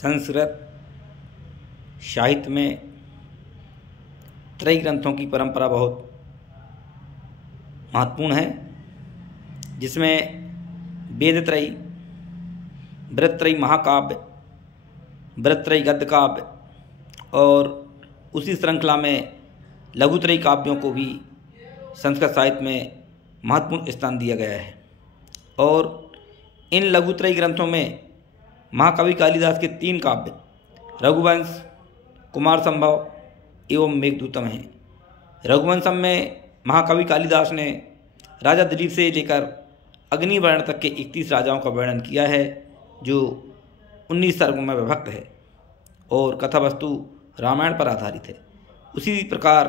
संस्कृत साहित्य में त्रयी ग्रंथों की परंपरा बहुत महत्वपूर्ण है, जिसमें वेदत्रयी, बृहत्त्रयी महाकाव्य, बृहत्त्रयी गद्य काव्य और उसी श्रृंखला में लघुत्रयी काव्यों को भी संस्कृत साहित्य में महत्वपूर्ण स्थान दिया गया है। और इन लघुत्रयी ग्रंथों में महाकवि कालिदास के 3 काव्य रघुवंश, कुमार संभव एवं मेघदूतम हैं। रघुवंशम में महाकवि कालिदास ने राजा दिलीप से लेकर अग्निवर्ण तक के 31 राजाओं का वर्णन किया है, जो 19 सर्गों में विभक्त है और कथा वस्तु रामायण पर आधारित है। उसी प्रकार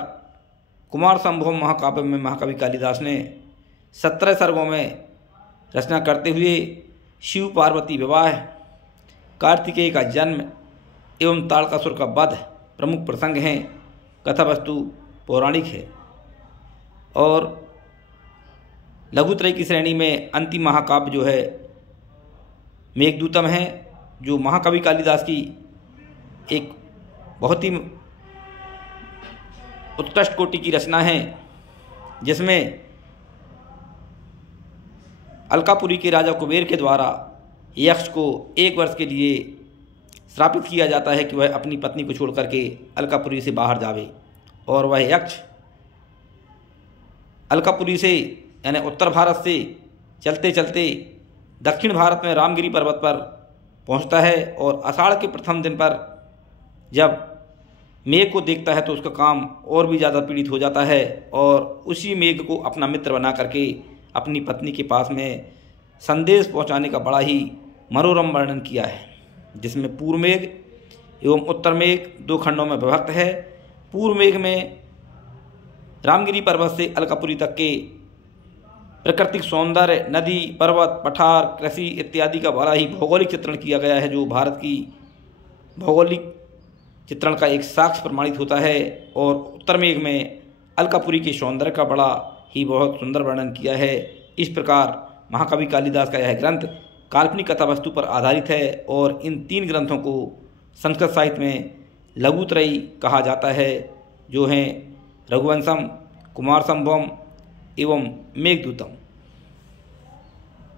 कुमार संभव महाकाव्य में महाकवि कालिदास ने 17 सर्गों में रचना करते हुए शिव पार्वती विवाह, कार्तिकेय का जन्म एवं ताड़कासुर का वध प्रमुख प्रसंग हैं। कथा वस्तु पौराणिक है। और लघुत्रय की श्रेणी में अंतिम महाकाव्य जो है मेघदूतम है, जो महाकवि कालिदास की एक बहुत ही उत्कृष्ट कोटि की रचना है, जिसमें अलकापुरी के राजा कुबेर के द्वारा यक्ष को 1 वर्ष के लिए श्रापित किया जाता है कि वह अपनी पत्नी को छोड़ करके अलकापुरी से बाहर जावे, और वह यक्ष अलकापुरी से यानी उत्तर भारत से चलते चलते दक्षिण भारत में रामगिरी पर्वत पर पहुंचता है। और आषाढ़ के प्रथम दिन पर जब मेघ को देखता है तो उसका काम और भी ज़्यादा पीड़ित हो जाता है, और उसी मेघ को अपना मित्र बना करके अपनी पत्नी के पास में संदेश पहुंचाने का बड़ा ही मनोरम वर्णन किया है, जिसमें पूर्व मेघ एवं उत्तर मेघ 2 खंडों में विभक्त है। पूर्व मेघ में रामगिरी पर्वत से अलकापुरी तक के प्राकृतिक सौंदर्य, नदी, पर्वत, पठार, कृषि इत्यादि का बड़ा ही भौगोलिक चित्रण किया गया है, जो भारत की भौगोलिक चित्रण का एक साक्ष्य प्रमाणित होता है। और उत्तर मेघ में अलकापुरी के सौंदर्य का बड़ा ही बहुत सुंदर वर्णन किया है। इस प्रकार महाकवि कालिदास का यह ग्रंथ काल्पनिक कथा वस्तु पर आधारित है, और इन 3 ग्रंथों को संस्कृत साहित्य में लघुत्रयी कहा जाता है, जो हैं रघुवंशम, कुमार संभवम एवं मेघदूतम।